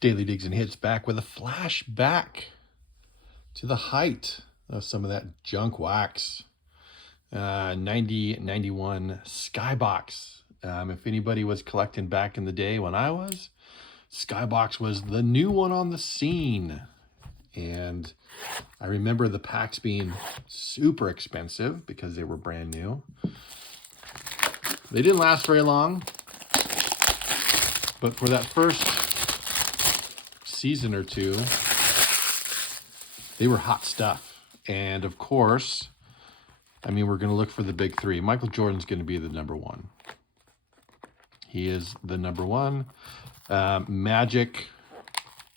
Daily Digs and Hits back with a flashback to the height of some of that junk wax. 91 Skybox. If anybody was collecting back in the day when I was, Skybox was the new one on the scene. And I remember the packs being super expensive because they were brand new. They didn't last very long, but for that first season or two, they were hot stuff. And of course, I mean, we're going to look for the big three. Michael Jordan's going to be the number one. He is the number one. Magic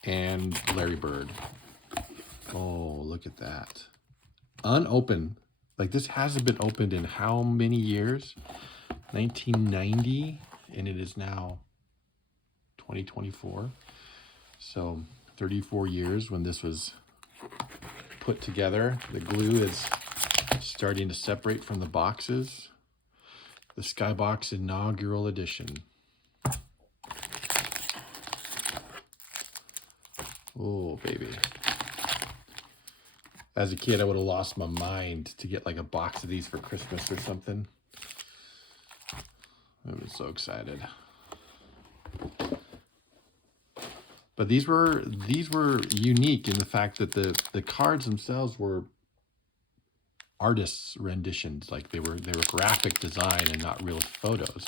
and Larry Bird. Oh, look at that. Unopened. Like, this hasn't been opened in how many years? 1990, and it is now 2024. So 34 years when this was put together. The glue is starting to separate from the boxes. The Skybox inaugural edition. Oh, baby. As a kid, I would have lost my mind to get like a box of these for Christmas or something. I was so excited. But these were unique in the fact that the cards themselves were artists' renditions. Like they were graphic design and not real photos.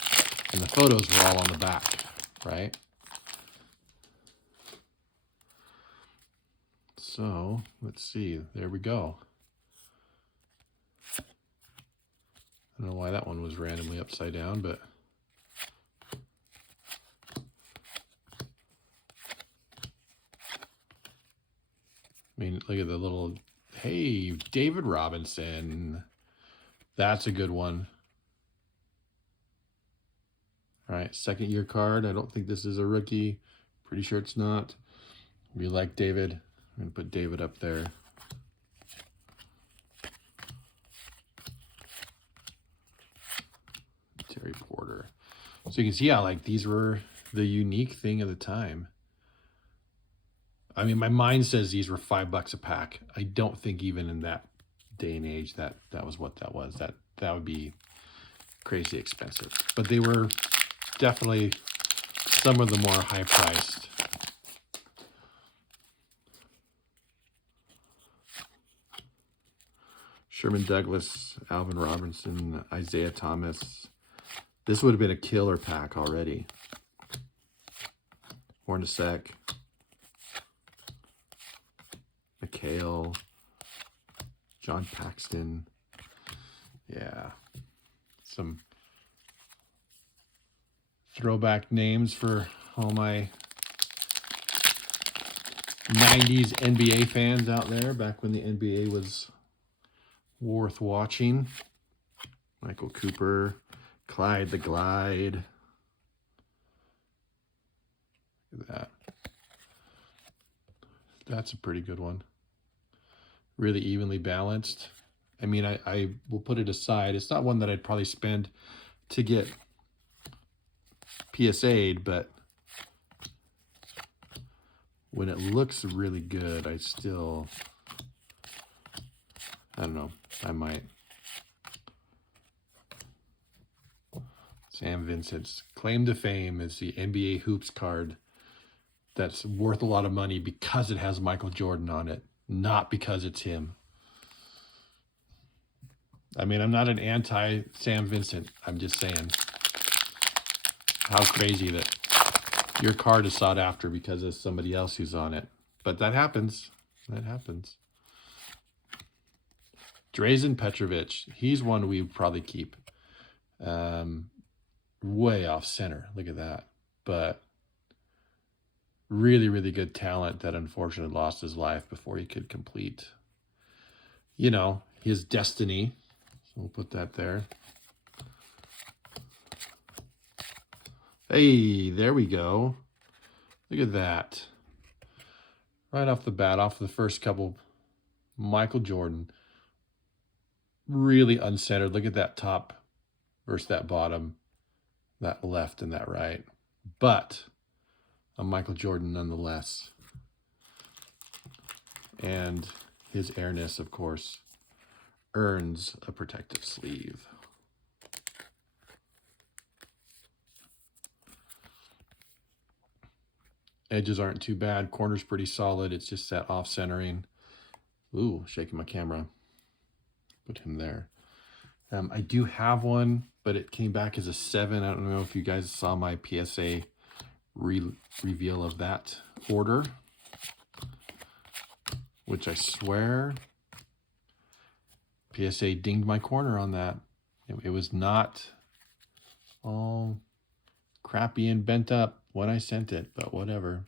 And the photos were all on the back, right? So let's see. There we go. I don't know why that one was randomly upside down, but I mean, look at the little, hey, David Robinson. That's a good one. All right, second year card. I don't think this is a rookie. Pretty sure it's not. We like David. I'm going to put David up there. Terry Porter. So you can see how like these were the unique thing of the time. I mean, my mind says these were $5 a pack. I don't think even in that day and age that was what that was. That would be crazy expensive. But they were definitely some of the more high-priced. Sherman Douglas, Alvin Robinson, Isaiah Thomas. This would have been a killer pack already. Hornacek. McHale, John Paxton. Yeah, some throwback names for all my 90s NBA fans out there, back when the NBA was worth watching. Michael Cooper, Clyde the Glide. Look at that. That's a pretty good one. Really evenly balanced. I mean, I will put it aside. It's not one that I'd probably spend to get PSA'd, but when it looks really good, I don't know, I might. Sam Vincent's claim to fame is the NBA Hoops card that's worth a lot of money because it has Michael Jordan on it, not because it's him. I mean, I'm not an anti-Sam Vincent. I'm just saying how crazy that your card is sought after because of somebody else who's on it. But that happens. That happens. Drazen Petrovic. He's one we would probably keep. Way off center. Look at that. But really, really good talent that unfortunately lost his life before he could complete, you know, his destiny. So we'll put that there. Hey, there we go. Look at that. Right off the bat, off the first couple, Michael Jordan. Really uncentered. Look at that top versus that bottom, that left and that right. But a Michael Jordan nonetheless. And his airness, of course, earns a protective sleeve. Edges aren't too bad. Corner's pretty solid. It's just that off-centering. Ooh, shaking my camera. Put him there. I do have one, but it came back as a 7. I don't know if you guys saw my PSA reveal of that order, which I swear PSA dinged my corner on that. It was not all crappy and bent up when I sent it, but whatever.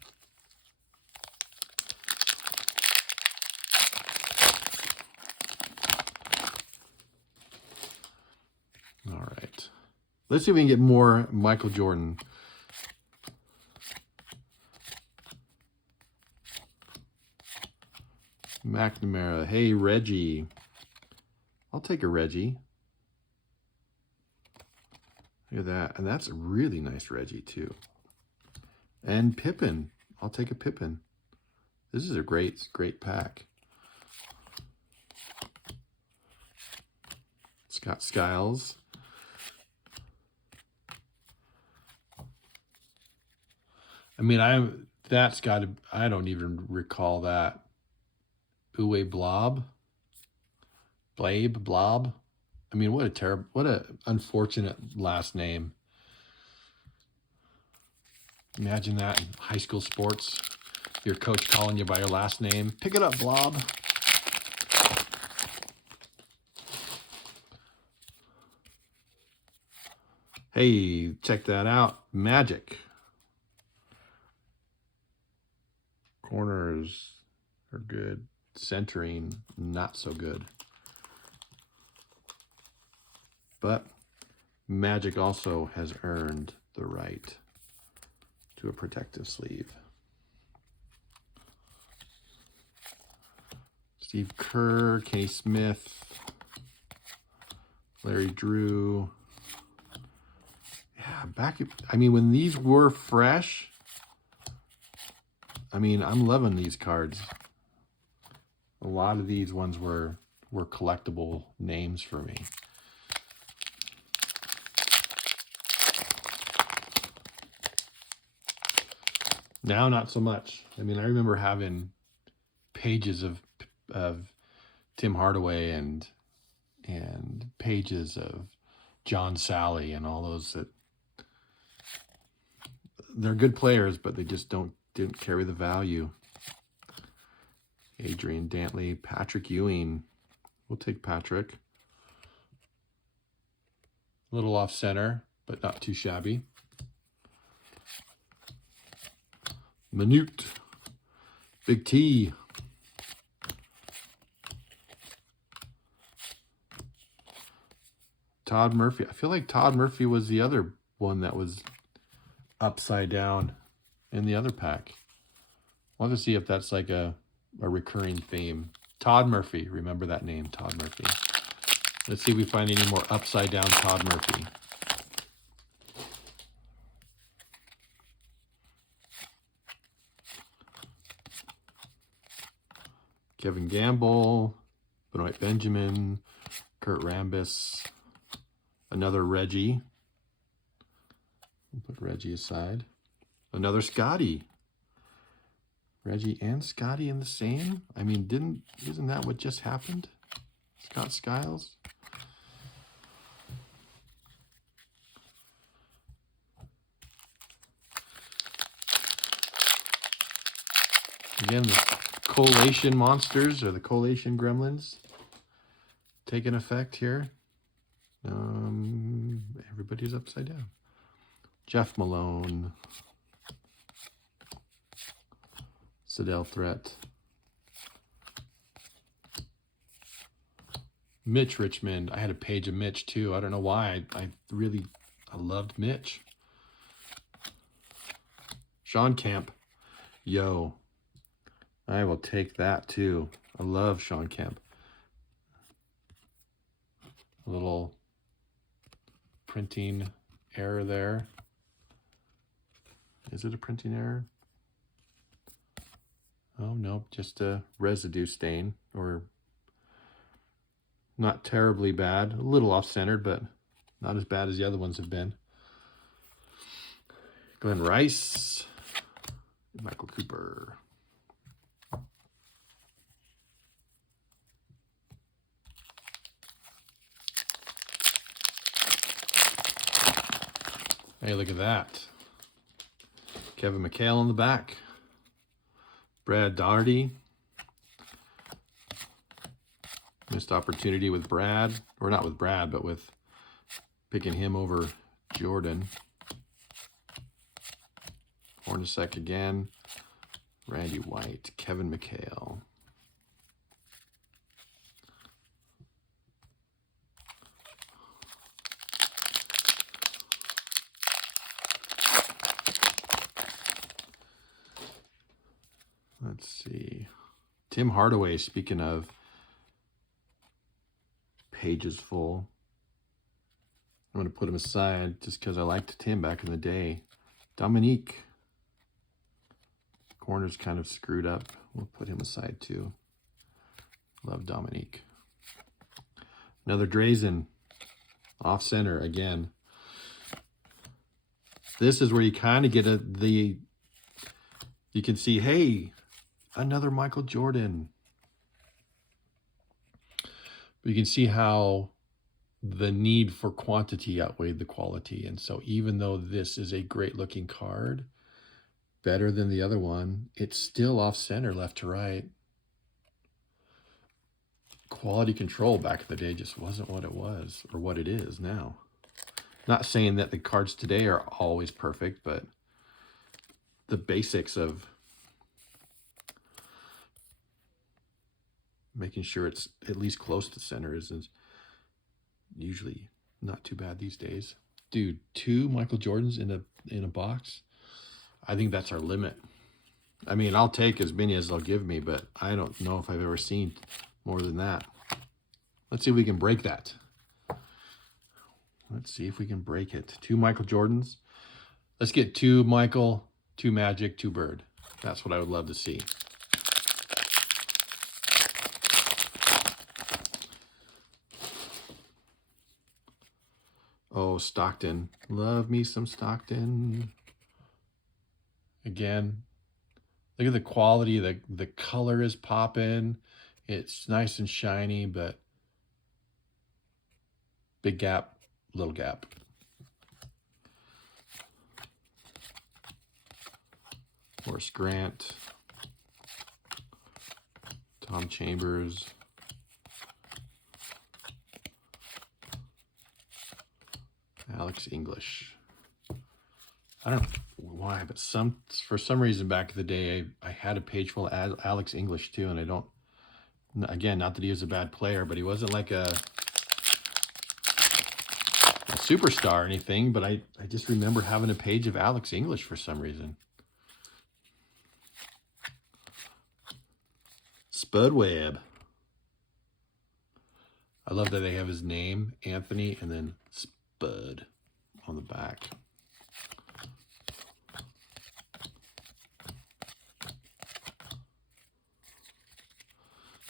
All right. Let's see if we can get more Michael Jordan. McNamara. Hey, Reggie. I'll take a Reggie. Look at that. And that's a really nice Reggie, too. And Pippen. I'll take a Pippen. This is a great pack. Scott Skiles. I mean, that's got to, I don't even recall that. Uwe Blob. Blob. I mean, what a unfortunate last name. Imagine that in high school sports. Your coach calling you by your last name. Pick it up, Blob. Hey, check that out. Magic. Corners are good. Centering, not so good. But Magic also has earned the right to a protective sleeve. Steve Kerr, Kenny Smith, Larry Drew. Yeah, I mean, when these were fresh, I mean, I'm loving these cards. A lot of these ones were collectible names for me. Now, not so much. I mean, I remember having pages of Tim Hardaway and pages of John Sally and all those that they're good players, but they just didn't carry the value. Adrian Dantley, Patrick Ewing. We'll take Patrick. A little off center, but not too shabby. Minute. Big T. Todd Murphy. I feel like Todd Murphy was the other one that was upside down in the other pack. We'll have to see if that's like a recurring theme. Todd Murphy. Remember that name, Todd Murphy. Let's see if we find any more upside down Todd Murphy. Kevin Gamble, Benoit Benjamin, Kurt Rambis, another Reggie. We'll put Reggie aside. Another Scotty. Reggie and Scotty in the same? I mean, isn't that what just happened? Scott Skiles. Again, the collation monsters or the collation gremlins taking effect here. Everybody's upside down. Jeff Malone. Sedell Threat. Mitch Richmond. I had a page of Mitch too. I don't know why. I loved Mitch. Sean Kemp. Yo. I will take that too. I love Sean Kemp. A little printing error there. Is it a printing error? Oh, no, just a residue stain, or not terribly bad. A little off-centered, but not as bad as the other ones have been. Glenn Rice, Michael Cooper. Hey, look at that. Kevin McHale on the back. Brad Daugherty. Missed opportunity with Brad, or not with Brad, but with picking him over Jordan. Hornacek again. Randy White. Kevin McHale. Let's see. Tim Hardaway, speaking of pages full. I'm going to put him aside just because I liked Tim back in the day. Dominique. Corner's kind of screwed up. We'll put him aside too. Love Dominique. Another Drazen. Off center again. This is where you kind of get you can see, hey, another Michael Jordan. But you can see how the need for quantity outweighed the quality. And so even though this is a great looking card, better than the other one, it's still off center left to right. Quality control back in the day just wasn't what it was, or what it is now. Not saying that the cards today are always perfect, but the basics of making sure it's at least close to center is usually not too bad these days. Dude, 2 Michael Jordans in a box. I think that's our limit. I mean, I'll take as many as they'll give me, but I don't know if I've ever seen more than that. Let's see if we can break that. Let's see if we can break it. 2 Michael Jordans. Let's get 2 Michael, 2 Magic, 2 Bird. That's what I would love to see. Oh, Stockton. Love me some Stockton. Again, look at the quality. The color is popping. It's nice and shiny, but big gap, little gap. Horace Grant. Tom Chambers. Alex English. I don't know why, but for some reason back in the day, I had a page full of Alex English too, and I don't, again, not that he was a bad player, but he wasn't like a superstar or anything, but I just remember having a page of Alex English for some reason. Spud Webb. I love that they have his name, Anthony, and then Spud on the back.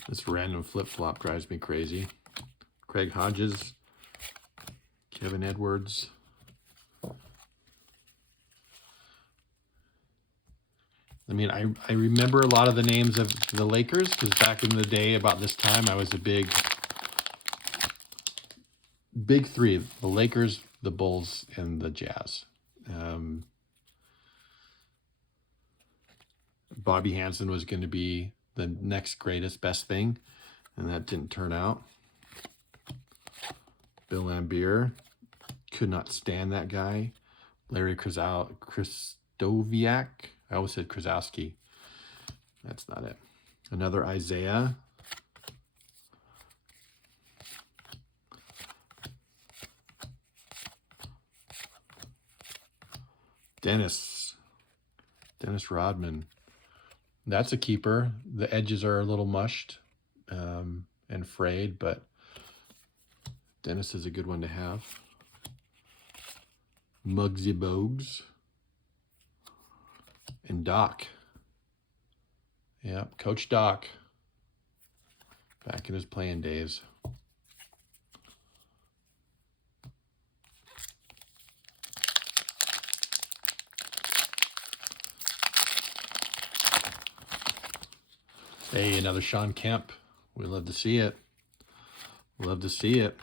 This random flip-flop drives me crazy. Craig Hodges, Kevin Edwards. I mean, I remember a lot of the names of the Lakers because back in the day, about this time, I was a big three: the Lakers, the Bulls, and the Jazz. Bobby Hansen was going to be the next greatest, best thing, and that didn't turn out. Bill Laimbeer, could not stand that guy. Larry Krzystowiak. I always said Krasowski. That's not it. Another Isaiah. Dennis Rodman. That's a keeper. The edges are a little mushed and frayed, but Dennis is a good one to have. Muggsy Bogues. And Doc. Yep, Coach Doc. Back in his playing days. Hey, another Sean Kemp. We love to see it. Love to see it.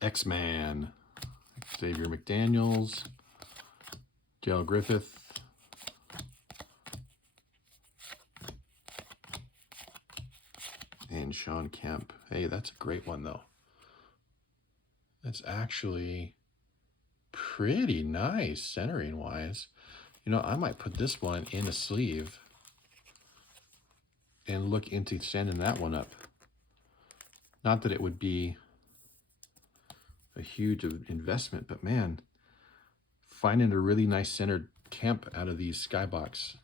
X-Man. Xavier McDaniels. Dale Griffith. And Sean Kemp. Hey, that's a great one, though. That's actually pretty nice centering-wise. You know, I might put this one in a sleeve and look into sending that one up. Not that it would be a huge investment, but man, finding a really nice centered Kemp out of these Skybox,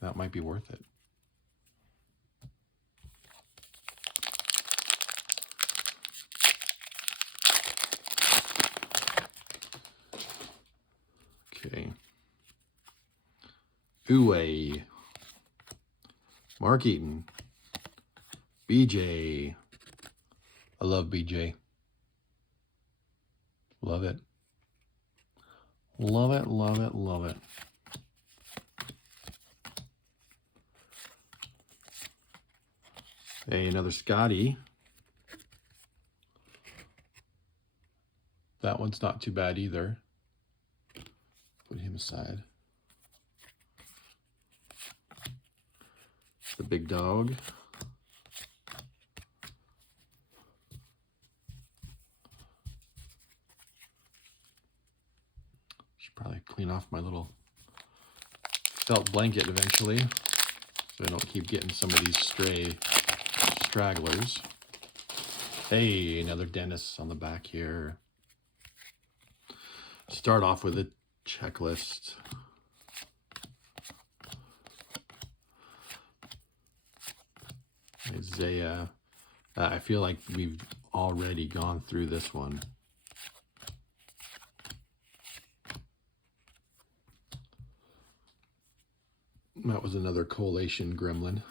that might be worth it. Okay. Uwe. Mark Eaton. BJ. I love BJ. Love it. Love it, love it, love it. Hey, another Scotty. That one's not too bad either. Put him aside. The big dog. Should probably clean off my little felt blanket eventually, so I don't keep getting some of these stray stragglers. Hey, another Dennis on the back here. Start off with a checklist. Isaiah. I feel like we've already gone through this one. That was another collation gremlin.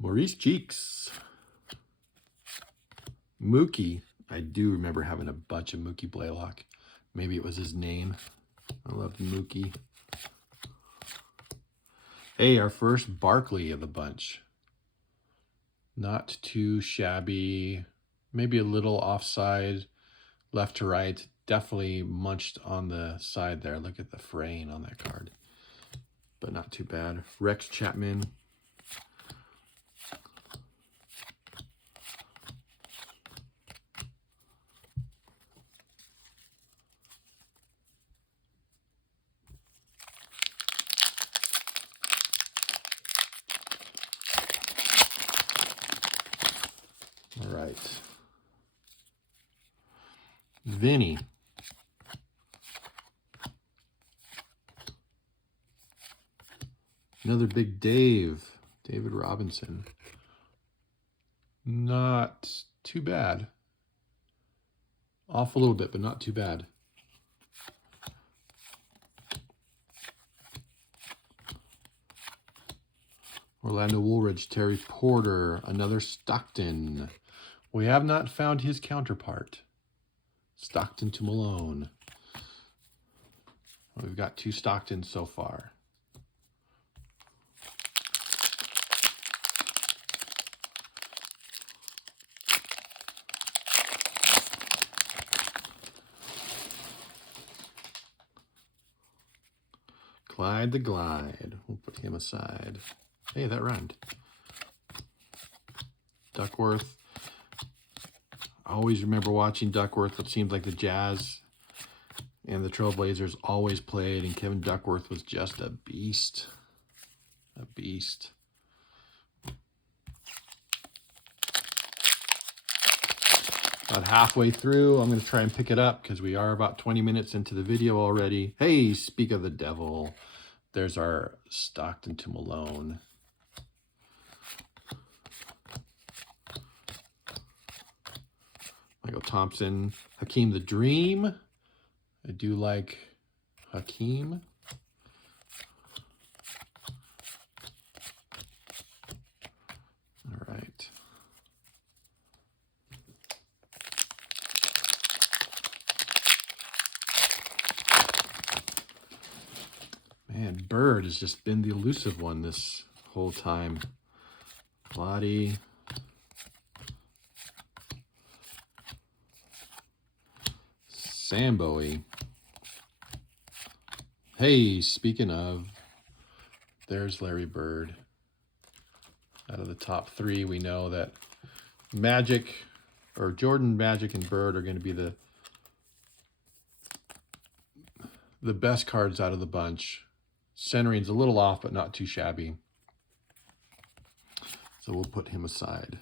Maurice Cheeks. Mookie. I do remember having a bunch of Mookie Blaylock. Maybe it was his name. I loved Mookie. Hey, our first Barkley of the bunch. Not too shabby. Maybe a little offside, left to right. Definitely munched on the side there. Look at the fraying on that card. But not too bad. Rex Chapman. All right. Vinny. Another big Dave. David Robinson. Not too bad. Off a little bit, but not too bad. Orlando Woolridge, Terry Porter, another Stockton. We have not found his counterpart. Stockton to Malone. We've got 2 Stocktons so far. Clyde the Glide. We'll put him aside. Hey, that rhymed. Duckworth. I always remember watching Duckworth. It seemed like the Jazz and the Trailblazers always played, and Kevin Duckworth was just a beast. A beast. About halfway through, I'm going to try and pick it up because we are about 20 minutes into the video already. Hey, speak of the devil. There's our Stockton to Malone. Thompson. Hakeem the Dream. I do like Hakeem. All right. Man, Bird has just been the elusive one this whole time. Lottie. Sam Bowie. Hey, speaking of, there's Larry Bird. Out of the top three, we know that Magic, or Jordan, Magic, and Bird are going to be the best cards out of the bunch. Centering's a little off, but not too shabby. So we'll put him aside.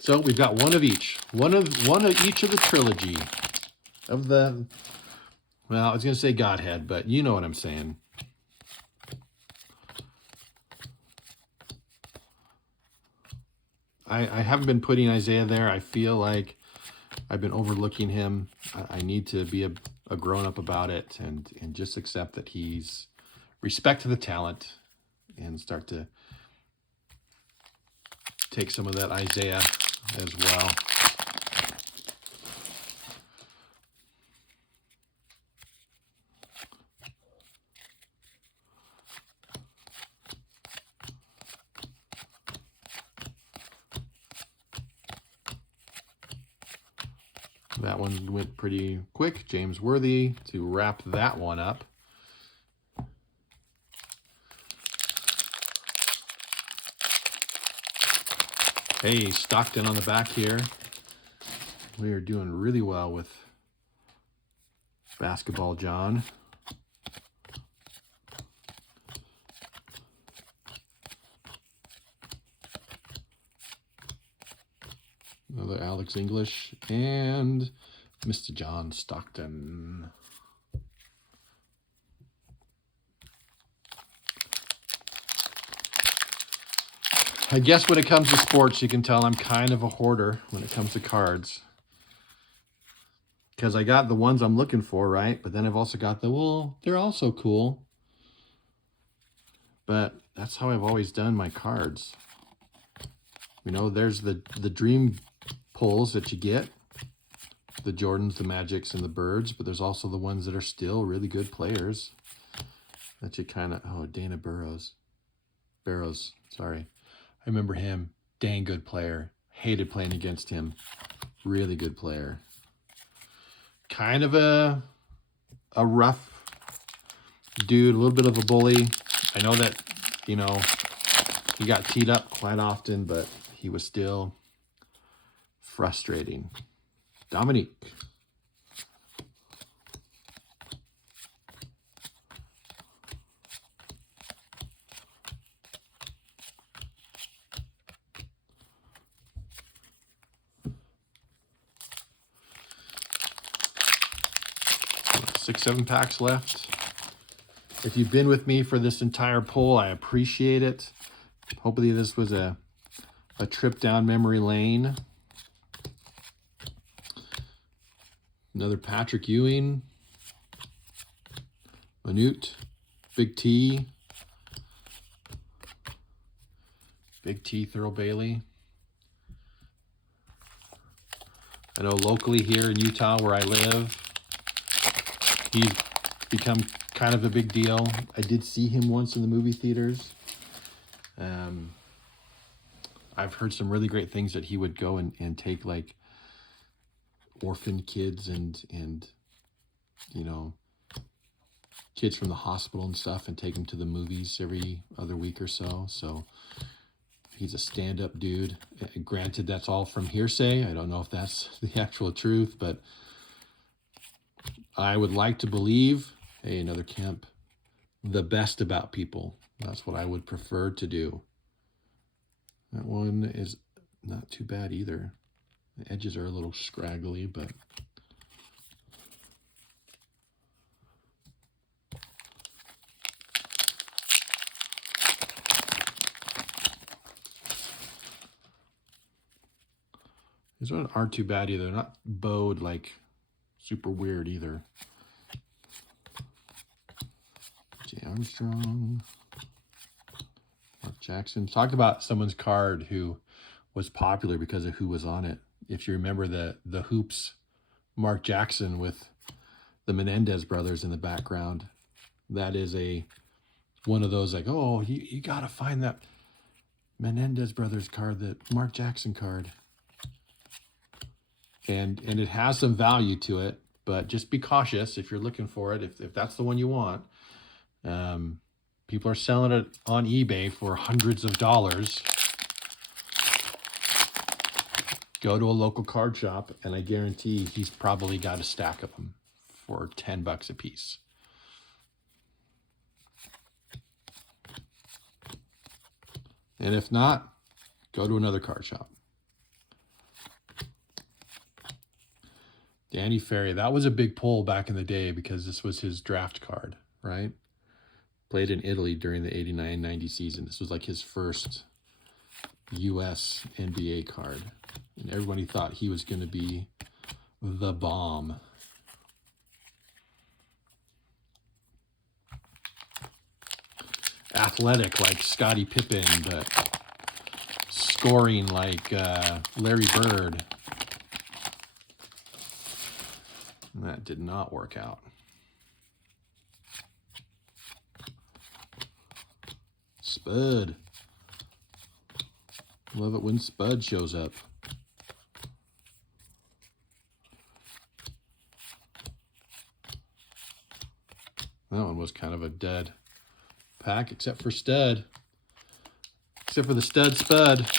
So we've got one of each. One of each of the trilogy. Of the, well, I was going to say Godhead, but you know what I'm saying. I haven't been putting Isaiah there. I feel like I've been overlooking him. I need to be a grown-up about it and just accept that he's, respect to the talent and start to take some of that Isaiah as well. That one went pretty quick. James Worthy to wrap that one up. Hey, Stockton on the back here. We are doing really well with Basketball John. Another Alex English and Mr. John Stockton. I guess when it comes to sports, you can tell I'm kind of a hoarder when it comes to cards. Because I got the ones I'm looking for, right? But then I've also got the, well, they're also cool. But that's how I've always done my cards. You know, there's the dream pulls that you get. The Jordans, the Magics, and the Birds. But there's also the ones that are still really good players. That you kind of, oh, Dana Barrows, sorry. I remember him, dang good player. Hated playing against him. Really good player. Kind of a rough dude, a little bit of a bully. I know that, you know, he got teed up quite often, but he was still frustrating. Dominique. Six, 7 packs left. If you've been with me for this entire poll, I appreciate it. Hopefully this was a trip down memory lane. Another Patrick Ewing. Manute. Big T. Big T, Thurl Bailey. I know locally here in Utah where I live, he's become kind of a big deal. I did see him once in the movie theaters. I've heard some really great things that he would go and take like orphan kids and you know, kids from the hospital and stuff and take them to the movies every other week or so. So he's a stand-up dude. Granted, that's all from hearsay. I don't know if that's the actual truth, but I would like to believe, hey, another Kemp, the best about people. That's what I would prefer to do. That one is not too bad either. The edges are a little scraggly, but These ones aren't too bad either. They're not bowed like super weird either. J. Armstrong. Mark Jackson. Talk about someone's card who was popular because of who was on it. If you remember the Hoops Mark Jackson with the Menendez brothers in the background, that is one of those like, oh, you got to find that Menendez brothers card, that Mark Jackson card. And it has some value to it, but just be cautious if you're looking for it, if that's the one you want. People are selling it on eBay for hundreds of dollars. Go to a local card shop, and I guarantee he's probably got a stack of them for $10 a piece. And if not, go to another card shop. Danny Ferry, that was a big pull back in the day because this was his draft card, right? Played in Italy during the 89-90 season. This was like his first U.S. NBA card. And everybody thought he was going to be the bomb. Athletic like Scottie Pippen, but scoring like Larry Bird. And that did not work out. Spud. Love it when Spud shows up. That one was kind of a dead pack, except for Stud. Except for the Stud Spud.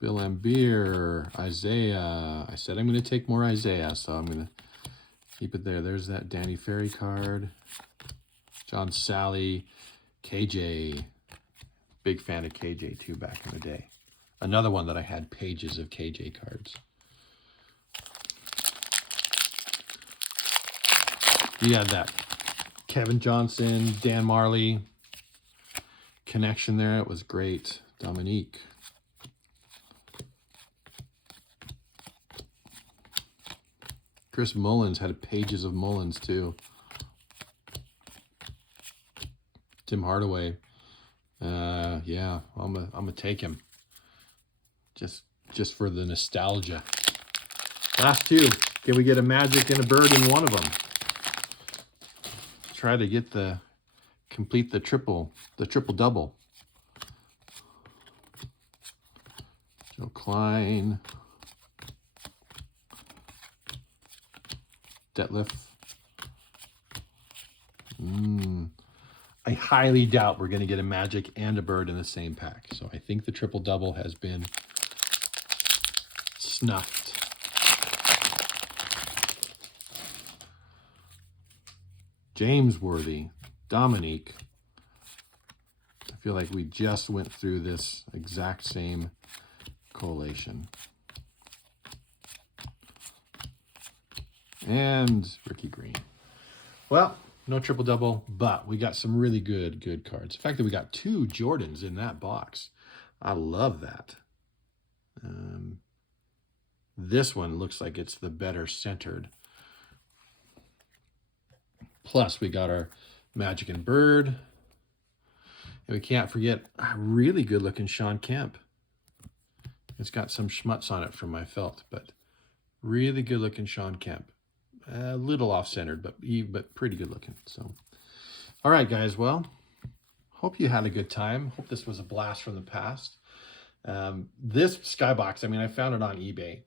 Bill Laimbeer, Isaiah. I said I'm going to take more Isaiah, so I'm going to keep it there. There's that Danny Ferry card. John Sally, KJ. Big fan of KJ too back in the day. Another one that I had pages of KJ cards. You had that Kevin Johnson, Dan Marley connection there. It was great. Dominique. Chris Mullins had pages of Mullins too. Tim Hardaway. Yeah, I'm gonna take him. Just for the nostalgia. Last two. Can we get a Magic and a Bird in one of them? Try to get complete the triple double. Joe Klein. Detlef. I highly doubt we're going to get a Magic and a Bird in the same pack. So I think the triple double has been snuffed. James Worthy, Dominique. I feel like we just went through this exact same collation. And Ricky Green. Well, no triple double, but we got some really good cards. The fact that we got 2 Jordans in that box, I love that. This one looks like it's the better centered. Plus, we got our Magic and Bird. And we can't forget a really good looking Sean Kemp. It's got some schmutz on it from my felt, but really good looking Sean Kemp. A little off-centered, but pretty good looking. So, all right, guys. Well, hope you had a good time. Hope this was a blast from the past. This Skybox, I mean, I found it on eBay,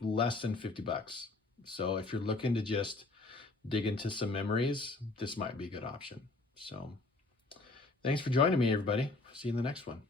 less than $50. So if you're looking to just dig into some memories, this might be a good option. So thanks for joining me, everybody. See you in the next one.